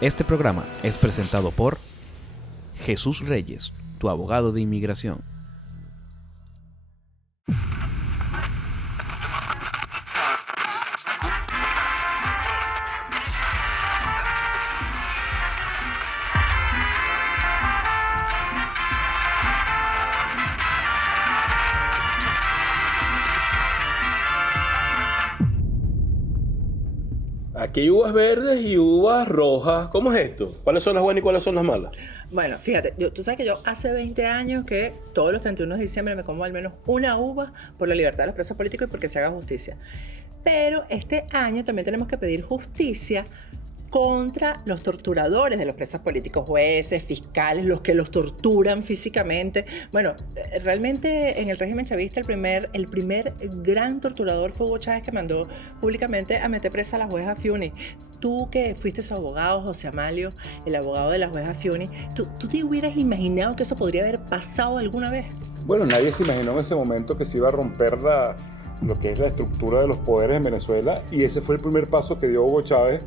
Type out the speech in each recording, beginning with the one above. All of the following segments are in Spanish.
Este programa es presentado por Jesús Reyes, tu abogado de inmigración. Aquí hay uvas verdes y uvas rojas. ¿Cómo es esto? ¿Cuáles son las buenas y cuáles son las malas? Bueno, fíjate, tú sabes que yo hace 20 años que todos los 31 de diciembre me como al menos una uva por la libertad de los presos políticos y porque se haga justicia. Pero este año también tenemos que pedir justicia contra los torturadores de los presos políticos, jueces, fiscales, los que los torturan físicamente. Bueno, realmente en el régimen chavista el primer gran torturador fue Hugo Chávez, que mandó públicamente a meter presa a la jueza Fiuni. Tú que fuiste su abogado, José Amalio, el abogado de la jueza Fiuni, ¿tú te hubieras imaginado que eso podría haber pasado alguna vez? Bueno, nadie se imaginó en ese momento que se iba a romper lo que es la estructura de los poderes en Venezuela, y ese fue el primer paso que dio Hugo Chávez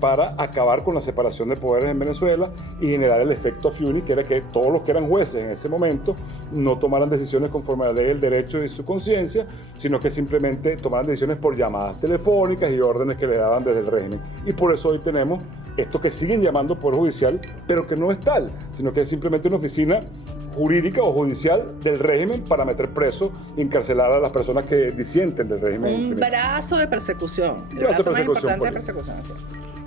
para acabar con la separación de poderes en Venezuela y generar el efecto Fiuni, que era que todos los que eran jueces en ese momento no tomaran decisiones conforme a la ley del derecho y su conciencia, sino que simplemente tomaran decisiones por llamadas telefónicas y órdenes que le daban desde el régimen. Y por eso hoy tenemos esto que siguen llamando Poder Judicial, pero que no es tal, sino que es simplemente una oficina jurídica o judicial del régimen para meter preso y encarcelar a las personas que disienten del régimen. Un brazo de persecución. El brazo brazo más importante de política. persecución. Así.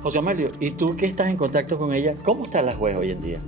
José Amelio, ¿y tú que estás en contacto con ella, cómo está la juez hoy en día?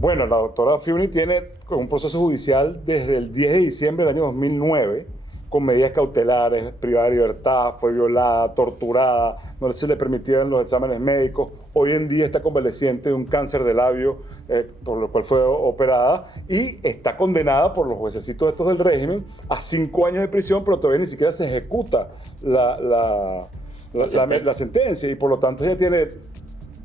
Bueno, la doctora Fiuni tiene un proceso judicial desde el 10 de diciembre del año 2009, con medidas cautelares, privada de libertad, fue violada, torturada, no se le permitían los exámenes médicos. Hoy en día está convaleciente de un cáncer de labio, por lo cual fue operada, y está condenada por los juececitos estos del régimen a 5 años de prisión, pero todavía ni siquiera se ejecuta la sentencia, y por lo tanto ella tiene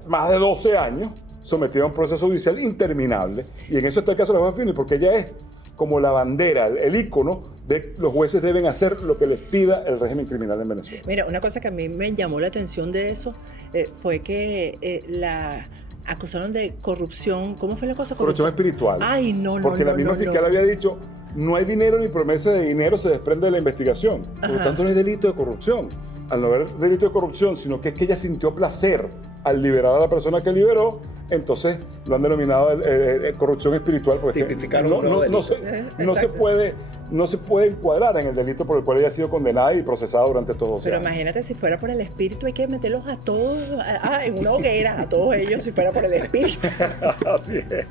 más de 12 años sometida a un proceso judicial interminable. Y en eso está el caso de la jueza Fiuni, porque ella es como la bandera, el ícono de los jueces deben hacer lo que les pida el régimen criminal en Venezuela. Mira, una cosa que a mí me llamó la atención de eso fue que la acusaron de corrupción. ¿Cómo fue la cosa? Corrupción espiritual. Ay, no. Porque la misma fiscal había dicho, no hay dinero ni promesa de dinero, se desprende de la investigación. Por lo tanto, no hay delito de corrupción. Al no haber delito de corrupción, sino que es que ella sintió placer al liberar a la persona que liberó, entonces lo han denominado corrupción espiritual, porque no se puede encuadrar en el delito por el cual ella ha sido condenada y procesada durante estos 12 Pero años. imagínate, si fuera por el espíritu, hay que meterlos a todos en una hoguera, a todos ellos, si fuera por el espíritu. Así es.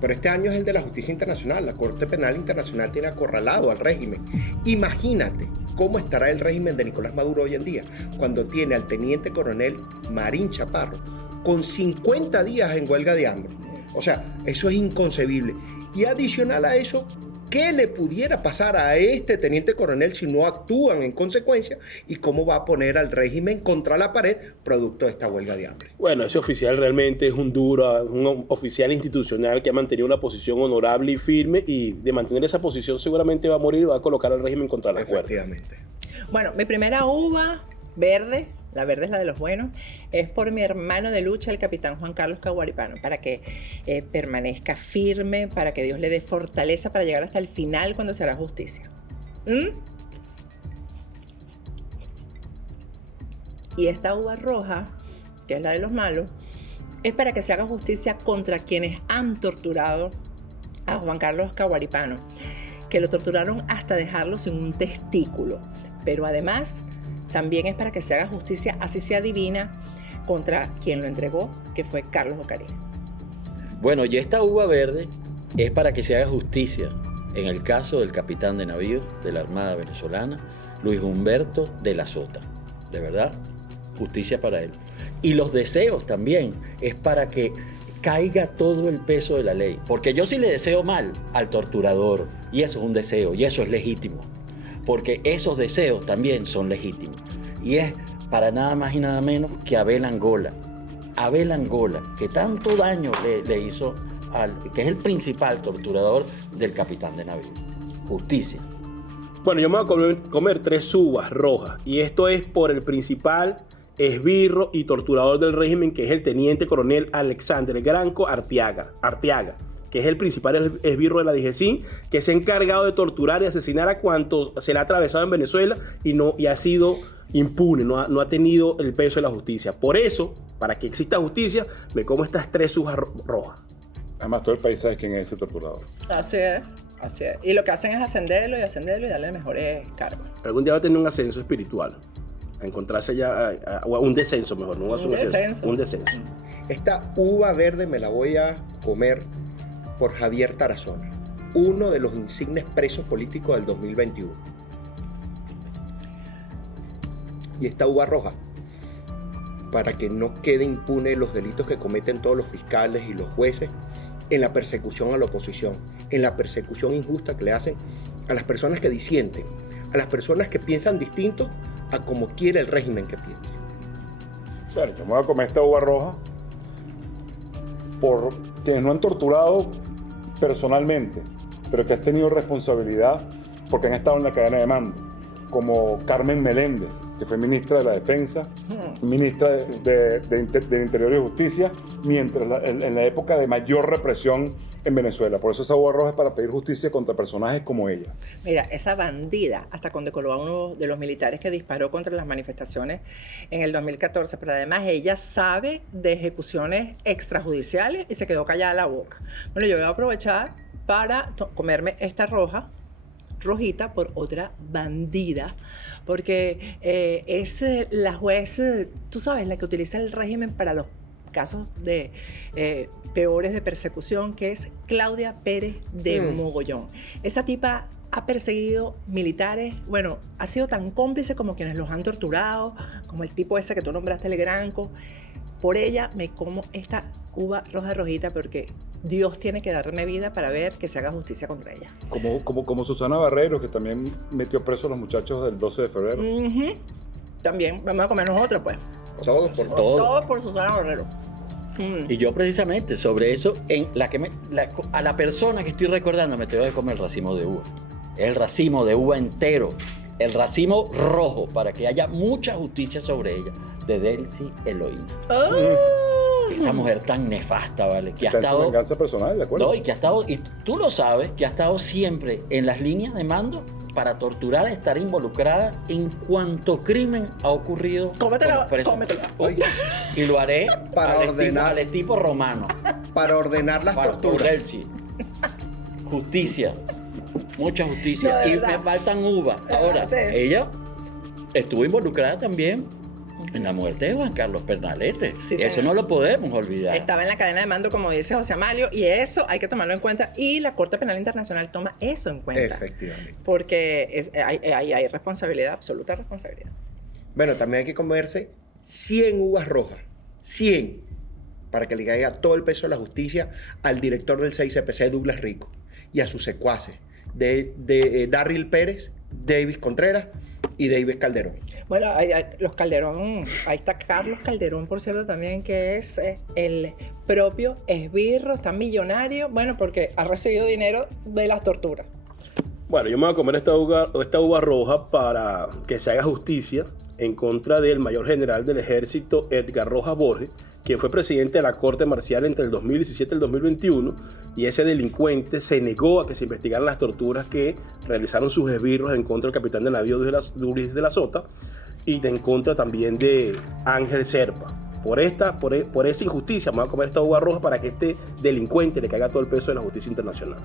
Pero este año es el de la justicia internacional. La Corte Penal Internacional tiene acorralado al régimen. Imagínate cómo estará el régimen de Nicolás Maduro hoy en día, cuando tiene al teniente coronel Marín Chaparro con 50 días en huelga de hambre. O sea, eso es inconcebible. Y adicional a eso, ¿qué le pudiera pasar a este teniente coronel si no actúan en consecuencia? ¿Y cómo va a poner al régimen contra la pared producto de esta huelga de hambre? Bueno, ese oficial realmente es un oficial institucional que ha mantenido una posición honorable y firme, y de mantener esa posición seguramente va a morir y va a colocar al régimen contra la cuerda. Efectivamente. Bueno, mi primera uva verde, la verde es la de los buenos, es por mi hermano de lucha, el capitán Juan Carlos Caguaripano, para que permanezca firme, para que Dios le dé fortaleza para llegar hasta el final cuando se hará justicia. Y esta uva roja, que es la de los malos, es para que se haga justicia contra quienes han torturado a Juan Carlos Caguaripano, que lo torturaron hasta dejarlo sin un testículo. pero además también es para que se haga justicia, así sea divina, contra quien lo entregó, que fue Carlos Ocarí. Bueno, y esta uva verde es para que se haga justicia en el caso del capitán de navío de la Armada Venezolana, Luis Humberto de la Sota. De verdad, justicia para él. Y los deseos también es para que caiga todo el peso de la ley. Porque yo sí le deseo mal al torturador, y eso es un deseo, y eso es legítimo. Porque esos deseos también son legítimos. Y es para nada más y nada menos que Abel Angola. Abel Angola, que tanto daño le hizo que es el principal torturador del capitán de navío. Justicia. Bueno, yo me voy a comer 3 uvas rojas. Y esto es por el principal esbirro y torturador del régimen, que es el teniente coronel Alexander Granco Arteaga, que es el principal esbirro de la DGCIN, que se ha encargado de torturar y asesinar a cuantos se le ha atravesado en Venezuela y ha sido impune, no ha tenido el peso de la justicia. Por eso, para que exista justicia, me como estas 3 uvas rojas. Además, todo el país sabe quién es ese torturador. Así es, así es. Y lo que hacen es ascenderlo y darle mejores cargos. Algún día va a tener un ascenso espiritual, a encontrarse ya, o un descenso mejor, no va a ser un ascenso, un descenso. Esta uva verde me la voy a comer por Javier Tarazona, uno de los insignes presos políticos del 2021. Y esta uva roja, para que no quede impune los delitos que cometen todos los fiscales y los jueces en la persecución a la oposición, en la persecución injusta que le hacen a las personas que disienten, a las personas que piensan distinto a como quiere el régimen que piense. Bueno, yo me voy a comer esta uva roja por quienes no han torturado personalmente, pero que han tenido responsabilidad porque han estado en la cadena de mando, como Carmen Meléndez, que fue ministra de la Defensa, ministra del Interior y Justicia, mientras en la época de mayor represión en Venezuela. Por eso esa uva roja es para pedir justicia contra personajes como ella. Mira, esa bandida hasta condecoró a uno de los militares que disparó contra las manifestaciones en el 2014, pero además ella sabe de ejecuciones extrajudiciales y se quedó callada la boca. Bueno, yo voy a aprovechar para comerme esta rojita por otra bandida, porque es la juez, tú sabes, la que utiliza el régimen para los casos de peores de persecución, que es Claudia Pérez de Mogollón. Esa tipa ha perseguido militares, bueno, ha sido tan cómplice como quienes los han torturado, como el tipo ese que tú nombraste, el Granco. Por ella me como esta uva roja rojita, porque Dios tiene que darme vida para ver que se haga justicia contra ella. Como Susana Barrero, que también metió preso a los muchachos del 12 de febrero. También vamos a comernos otra, pues. Todo por Susana Barrero. Y yo precisamente sobre eso, a la persona que estoy recordando me tengo que comer el racimo de uva. El racimo de uva entero, el racimo rojo, para que haya mucha justicia sobre ella, de Delcy Eloína. Esa mujer tan nefasta, ¿vale? Que ha estado en venganza personal, ¿de acuerdo? No, y que ha estado, y tú lo sabes, que ha estado siempre en las líneas de mando para torturar, estar involucrada en cuanto crimen ha ocurrido. Cómetela. Y lo haré para ordenar al tipo romano. Para ordenar las torturas. Delcy. Justicia. Mucha justicia. No, y verdad. me faltan uvas. Ahora, Sí. ella estuvo involucrada también en la muerte de Juan Carlos Pernalete. Sí, eso señor. no lo podemos olvidar. Estaba en la cadena de mando, como dice José Amalio, y eso hay que tomarlo en cuenta, y la Corte Penal Internacional toma eso en cuenta. Efectivamente. Porque hay responsabilidad, absoluta responsabilidad. Bueno, también hay que comerse 100 uvas rojas. 100. Para que le caiga todo el peso de la justicia al director del 6CPC, Douglas Rico, y a sus secuaces, de Darryl Pérez, Davis Contreras y David Calderón. Bueno, los Calderón, ahí está Carlos Calderón, por cierto, también, que es el propio esbirro, está millonario, bueno, porque ha recibido dinero de las torturas. Bueno, yo me voy a comer esta uva roja para que se haga justicia en contra del mayor general del ejército, Edgar Rojas Borges, quien fue presidente de la Corte Marcial entre el 2017 y el 2021, y ese delincuente se negó a que se investigaran las torturas que realizaron sus esbirros en contra del capitán de navío Luis de la Sota, y en contra también de Ángel Serpa. Por esa injusticia me voy a comer esta uva roja para que este delincuente le caiga todo el peso de la justicia internacional.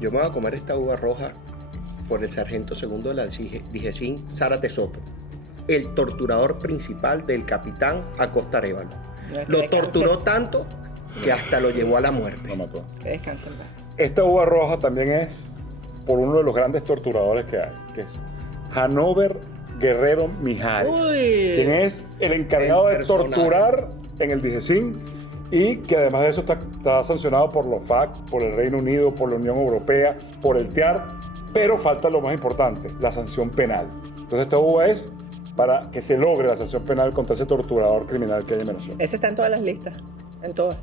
Yo me voy a comer esta uva roja por el sargento segundo de la DGCIN, Zárate Soto, el torturador principal del capitán Acosta Arévalo. Lo torturó tanto que hasta lo llevó a la muerte. Lo mató. Que descansen en paz. Esta uva roja también es por uno de los grandes torturadores que hay, que es Hanover Guerrero Mijares, Uy. quien es el encargado El de personaje. torturar en el DGCIN y que además de eso está sancionado por la OFAC, por el Reino Unido, por la Unión Europea, por el TIAR, pero falta lo más importante, la sanción penal. Entonces esta uva es para que se logre la sanción penal contra ese torturador criminal que hay en Venezuela. Ese está en todas las listas, en todas.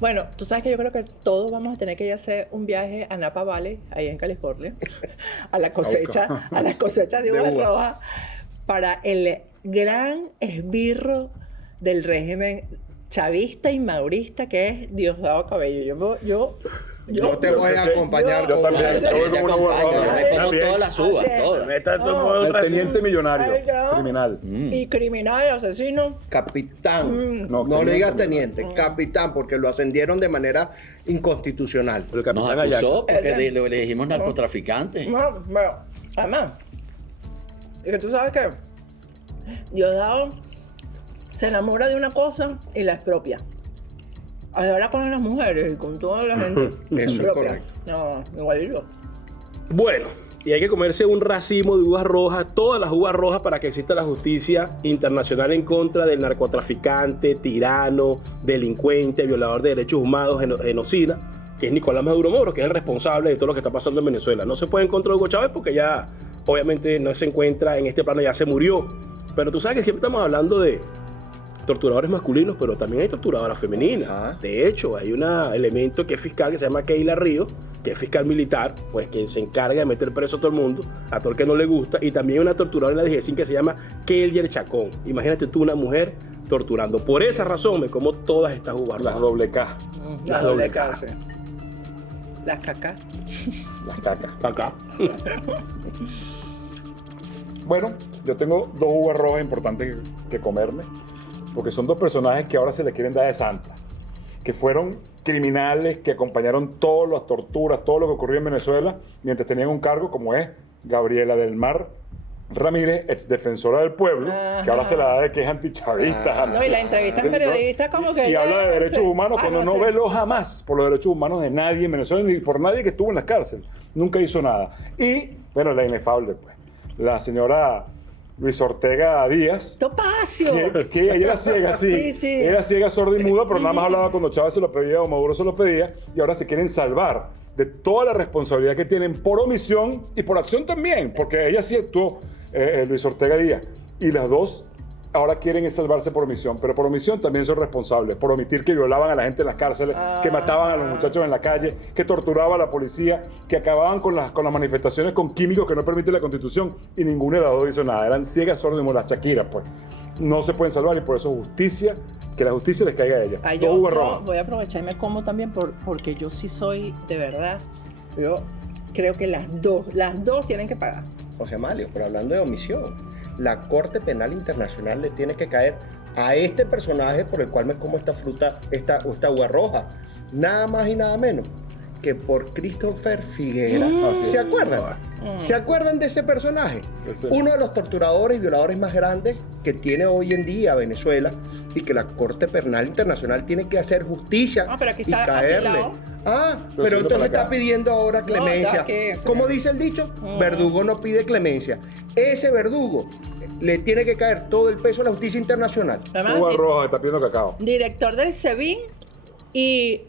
Bueno, tú sabes que yo creo que todos vamos a tener que ir a hacer un viaje a Napa Valley, ahí en California, a la cosecha de uvas uvas. rojas, para el gran esbirro del régimen chavista y maurista que es Diosdado Cabello. Yo te voy a acompañar yo con también. una- Yo voy con una uva roja. Yo me como También. todas las uvas, Así es. todas. Meta todo el mundo en El razón. teniente millonario, Ay, ya. criminal. Y criminal, asesino. Capitán. Mm. No, No, le digas teniente. teniente, capitán, porque lo ascendieron de manera inconstitucional. El Nos capitán acusó Ayaco. porque Ese. le dijimos narcotraficante. No, bueno, además, y que tú sabes que Diosdado se enamora de una cosa y la expropia. Ahora con las mujeres y con toda la gente. Eso es expropia. correcto. No, igualito. Bueno, y hay que comerse un racimo de uvas rojas, todas las uvas rojas, para que exista la justicia internacional en contra del narcotraficante, tirano, delincuente, violador de derechos humanos, genocida, que es Nicolás Maduro Moro, que es el responsable de todo lo que está pasando en Venezuela. No se puede en contra de Hugo Chávez porque ya, obviamente, no se encuentra en este plano, ya se murió. Pero tú sabes que siempre estamos hablando de torturadores masculinos, pero también hay torturadoras femeninas. Ah. De hecho, hay un elemento que es fiscal que se llama Keila Ríos, que es fiscal militar, pues que se encarga de meter preso a todo el mundo, a todo el que no le gusta, y también hay una torturadora en la DGCIN que se llama Kelyer Chacón. Imagínate tú una mujer torturando. Por esa razón me como todas estas uvas Las rojas. doble K, Las doble doble K. K, sí. Las cacas. las cacas. Acá. Bueno, yo tengo dos uvas rojas importantes que comerme, porque son dos personajes que ahora se le quieren dar de santa, que fueron criminales, que acompañaron todas las torturas, todo lo que ocurrió en Venezuela, mientras tenían un cargo como es Gabriela del Mar Ramírez, ex defensora del pueblo, Ajá. que ahora se la da de que es antichavista. No, y la entrevista en periodista como que... Y ella habla de derechos se- humanos cuando no sé. veló jamás por los derechos humanos de nadie en Venezuela, ni por nadie que estuvo en la cárcel. Nunca hizo nada. Y, bueno, la inefable, pues, la señora Luis Ortega Díaz, ¡Topacio! que ella era ciega, sí. Sí, sí. Ella era ciega, sorda y muda, pero nada más hablaba cuando Chávez se lo pedía o Maduro se lo pedía, y ahora se quieren salvar de toda la responsabilidad que tienen por omisión y por acción también, porque ella sí actuó, Luis Ortega Díaz, y las dos ahora quieren salvarse por omisión, pero por omisión también son responsables, por omitir que violaban a la gente en las cárceles, que mataban a los muchachos en la calle, que torturaban a la policía, que acababan con las manifestaciones con químicos que no permite la Constitución, y ninguna de las dos hizo nada. Eran ciegas, sordas y mudas, Shakira, pues. No se pueden salvar y por eso justicia, que la justicia les caiga a ella. Ay, Dos yo uvas no, rojas. voy a aprovecharme como también porque yo sí soy, de verdad, yo creo que las dos tienen que pagar. José Amalio, pero hablando de omisión, la Corte Penal Internacional le tiene que caer a este personaje por el cual me como esta fruta, esta uva roja, nada más y nada menos que por Christopher Figuera. Así ¿Se es. acuerdan? ¿Se acuerdan de ese personaje? Ese. Uno de los torturadores y violadores más grandes que tiene hoy en día Venezuela y que la Corte Penal Internacional tiene que hacer justicia Ah, pero aquí y está caerle. asilado. Ah, Pero pero siendo entonces para acá. está pidiendo ahora clemencia. ya que- ¿Cómo dice el dicho? Verdugo no pide clemencia. Ese verdugo le tiene que caer todo el peso a la justicia internacional. Además, Uva roja, está pidiendo cacao. director del SEBIN y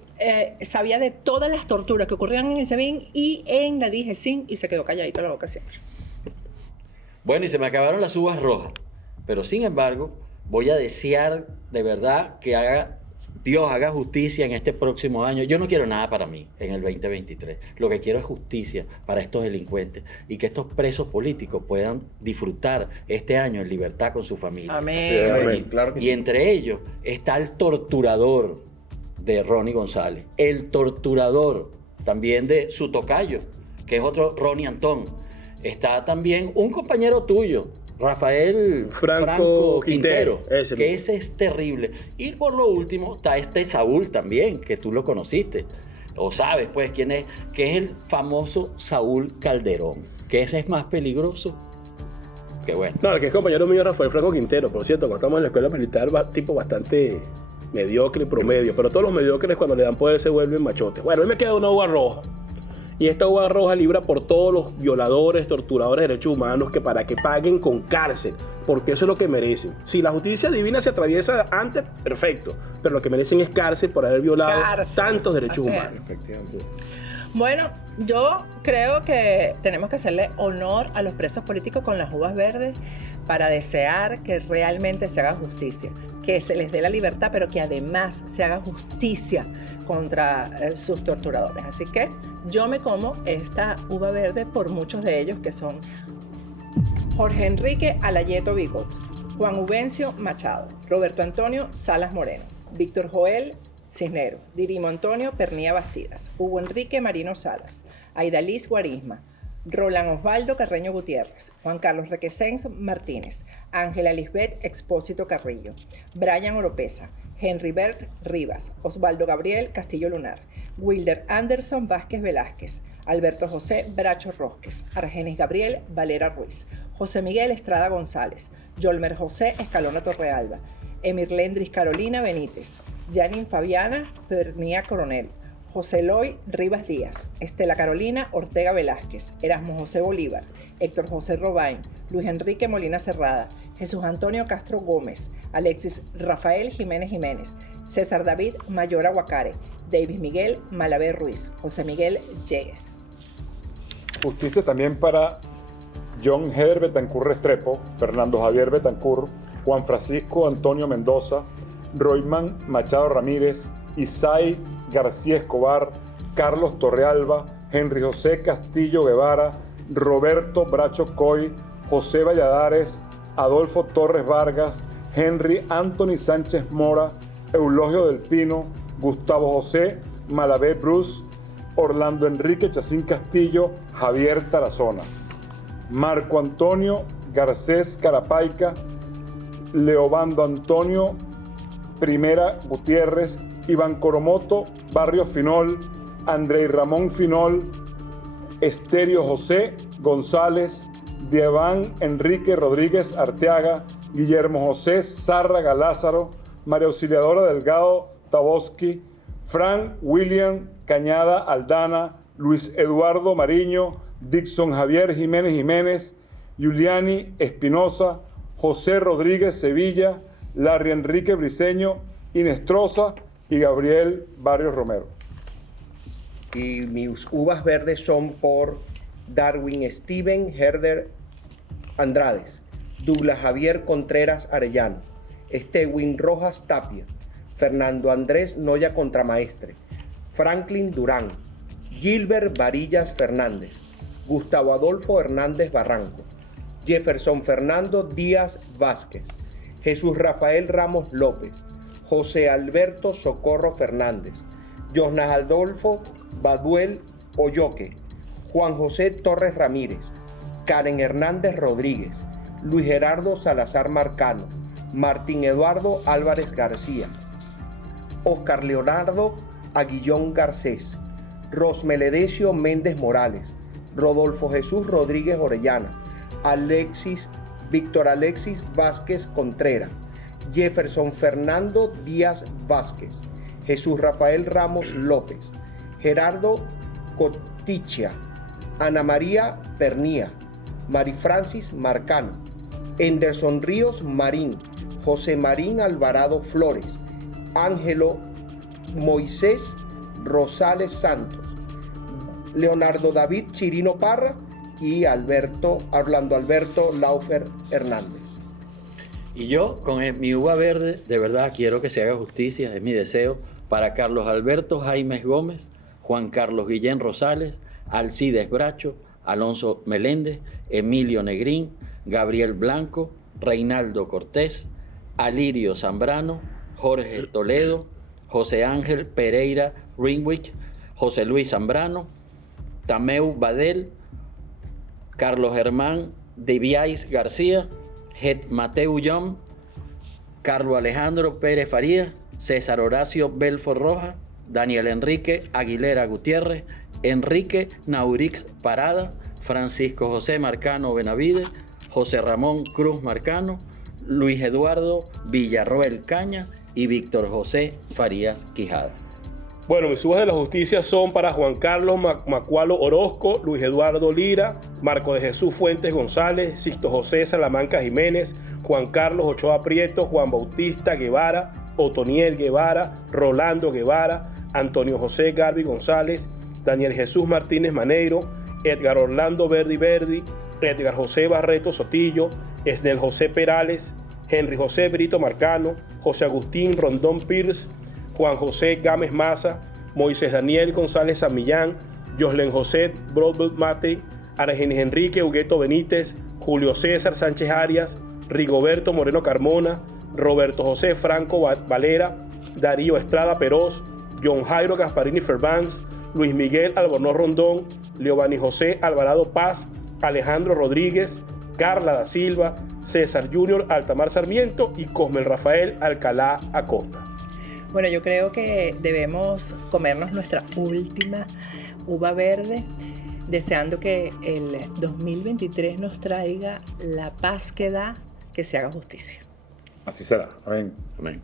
sabía de todas las torturas que ocurrían en el SEBIN y en la DGCIN y se quedó calladito la boca siempre. Bueno, y se me acabaron las uvas rojas. Pero sin embargo, voy a desear de verdad que Dios haga justicia en este próximo año. Yo no quiero nada para mí en el 2023. Lo que quiero es justicia para estos delincuentes y que estos presos políticos puedan disfrutar este año en libertad con su familia. Amén. Amén. Claro que Y sí. entre ellos está el torturador de Ronnie González, el torturador también de su tocayo, que es otro Ronnie Antón. Está también un compañero tuyo, Rafael Franco Quintero, Quintero, ese que mismo. ese es terrible. Y por lo último está este Saúl también, que tú lo conociste, o sabes pues quién es, que es el famoso Saúl Calderón. que ese es más peligroso. Que bueno. No, el que es compañero mío es Rafael Franco Quintero, por cierto, cuando estamos en la escuela militar, tipo bastante mediocre y promedio, pero todos los mediocres cuando le dan poder se vuelven machotes. Bueno, a mí me queda una uva roja. Y esta uva roja libra por todos los violadores, torturadores de derechos humanos que para que paguen con cárcel, porque eso es lo que merecen. Si la justicia divina se atraviesa antes, perfecto, pero lo que merecen es cárcel por haber violado tantos derechos humanos. Efectivamente. Bueno, yo creo que tenemos que hacerle honor a los presos políticos con las uvas verdes para desear que realmente se haga justicia, que se les dé la libertad, pero que además se haga justicia contra sus torturadores. Así que yo me como esta uva verde por muchos de ellos, que son Jorge Enrique Alayeto Bigot, Juan Ubencio Machado, Roberto Antonio Salas Moreno, Víctor Joel Cisnero, Dirimo Antonio Pernía Bastidas, Hugo Enrique Marino Salas, Aidaliz Guarisma, Roland Osvaldo Carreño Gutiérrez, Juan Carlos Requesens Martínez, Ángela Lisbeth Expósito Carrillo, Brian Oropesa, Henry Bert Rivas, Osvaldo Gabriel Castillo Lunar, Wilder Anderson Vázquez Velázquez, Alberto José Bracho Rosques, Argenis Gabriel Valera Ruiz, José Miguel Estrada González, Yolmer José Escalona Torrealba, Emirlendris Carolina Benítez, Janine Fabiana Pernía Coronel, José Eloy Rivas Díaz, Estela Carolina Ortega Velázquez, Erasmo José Bolívar, Héctor José Robain, Luis Enrique Molina Cerrada, Jesús Antonio Castro Gómez, Alexis Rafael Jiménez Jiménez, César David Mayor Aguacare, Davis Miguel Malavé Ruiz, José Miguel Llegues. Justicia también para John Heder Betancur Restrepo, Fernando Javier Betancur, Juan Francisco Antonio Mendoza, Royman Machado Ramírez, Isai García Escobar, Carlos Torrealba, Henry José Castillo Guevara, Roberto Bracho Coy, José Valladares, Adolfo Torres Vargas, Henry Anthony Sánchez Mora, Eulogio Delfino, Gustavo José Malavé Bruce, Orlando Enrique Chacín Castillo, Javier Tarazona, Marco Antonio Garcés Carapaica, Leobando Antonio Primera Gutiérrez, Iván Coromoto Barrio Finol, Andrei Ramón Finol, Esterio José González, Dieván Enrique Rodríguez Arteaga, Guillermo José Zárraga Lázaro, María Auxiliadora Delgado Taboski, Frank William Cañada Aldana, Luis Eduardo Mariño, Dixon Javier Jiménez Jiménez, Giuliani Espinosa, José Rodríguez Sevilla, Larry Enrique Briceño, Inestrosa y Gabriel Barrios Romero. Y mis uvas verdes son por Darwin Steven Herder Andrades, Douglas Javier Contreras Arellano, Estewin Rojas Tapia, Fernando Andrés Noya Contramaestre, Franklin Durán, Gilbert Varillas Fernández, Gustavo Adolfo Hernández Barranco, Jefferson Fernando Díaz Vázquez, Jesús Rafael Ramos López, José Alberto Socorro Fernández, Jonas Adolfo Baduel Oyoque, Juan José Torres Ramírez, Karen Hernández Rodríguez, Luis Gerardo Salazar Marcano, Martín Eduardo Álvarez García, Oscar Leonardo Aguillón Garcés, Rosmeledesio Méndez Morales, Rodolfo Jesús Rodríguez Orellana, Víctor Alexis Vázquez Contreras, Jefferson Fernando Díaz Vázquez, Jesús Rafael Ramos López, Gerardo Coticha, Ana María Pernía, Marifrancis Marcano, Henderson Ríos Marín, José Marín Alvarado Flores, Ángelo Moisés Rosales Santos, Leonardo David Chirino Parra y Orlando Alberto Laufer Hernández. Y yo, con mi uva verde, de verdad quiero que se haga justicia, es mi deseo, para Carlos Alberto Jaimes Gómez, Juan Carlos Guillén Rosales, Alcides Bracho, Alonso Meléndez, Emilio Negrín, Gabriel Blanco, Reinaldo Cortés, Alirio Zambrano, Jorge Toledo, José Ángel Pereira Ringwich, José Luis Zambrano, Tameu Badel, Carlos Germán Deviais García, Het Mateu Young, Carlos Alejandro Pérez Farías, César Horacio Belfort Roja, Daniel Enrique Aguilera Gutiérrez, Enrique Naurix Parada, Francisco José Marcano Benavides, José Ramón Cruz Marcano, Luis Eduardo Villarroel Caña y Víctor José Farías Quijada. Bueno, mis uvas de la justicia son para Juan Carlos Macualo Orozco, Luis Eduardo Lira, Marco de Jesús Fuentes González, Sixto José Salamanca Jiménez, Juan Carlos Ochoa Prieto, Juan Bautista Guevara, Otoniel Guevara, Rolando Guevara, Antonio José Garbi González, Daniel Jesús Martínez Maneiro, Edgar Orlando Verdi Verdi, Edgar José Barreto Sotillo, Esnel José Perales, Henry José Brito Marcano, José Agustín Rondón Pierce, Juan José Gámez Maza, Moisés Daniel González San Millán, Joslen José Broadbelt Mate, Argenis Enrique Hugueto Benítez, Julio César Sánchez Arias, Rigoberto Moreno Carmona, Roberto José Franco Valera, Darío Estrada Peroz, John Jairo Gasparini Fervans, Luis Miguel Albornoz Rondón, Leovani José Alvarado Paz, Alejandro Rodríguez, Carla da Silva, César Junior Altamar Sarmiento y Cosmel Rafael Alcalá Acosta. Bueno, yo creo que debemos comernos nuestra última uva verde, deseando que el 2023 nos traiga la paz que da, que se haga justicia. Así será. Amén. Amén.